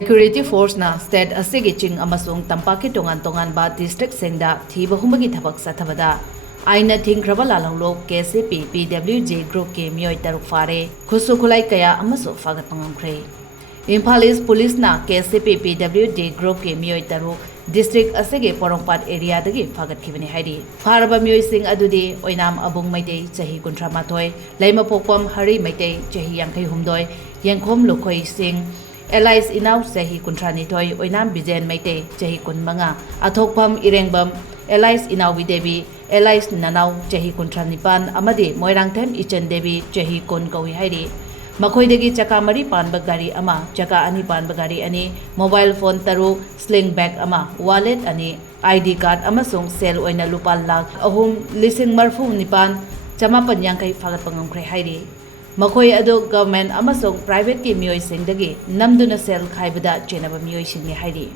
Security Force na state asigi ching amasung tampaki tongan ba district sengda thiba humbagi thabak sathabada Ainna Thingkhraba Lalhoulup KCP PWJ Group ke Meeoi taruk fare khusu khulai kaya amasu fagat pangamkhre Imphal East Police na KCP PWJ Group ke Meeoi taruk district asigi porongpat area dagi fagat khibani hairi faraba Meeoi sing adudi oinam abung maitei chahi 38 leima pokpam hari maitei chahi 52 yengkhom lokhoi sing Allies inaw chahi 32 oinam bijen maitei chahi 15 athokpam irengbam Allies inaw Devi Allies nanaw chahi 39 amadi moirangthem Ichan Devi chahi 10 kawi hairi makoidagi chaka mari panba gari ama chaka ani panba gari ani mobile phone taru sling bag ama wallet ani ID card amasung sel oina lupa lakh ahum lising marfu nipan chamapan yangkai fagat pangamkhre hairi makoi ado government amasung private ki Meeoi singdagi namduna sel khaibada chenaba Meeoi singni hairi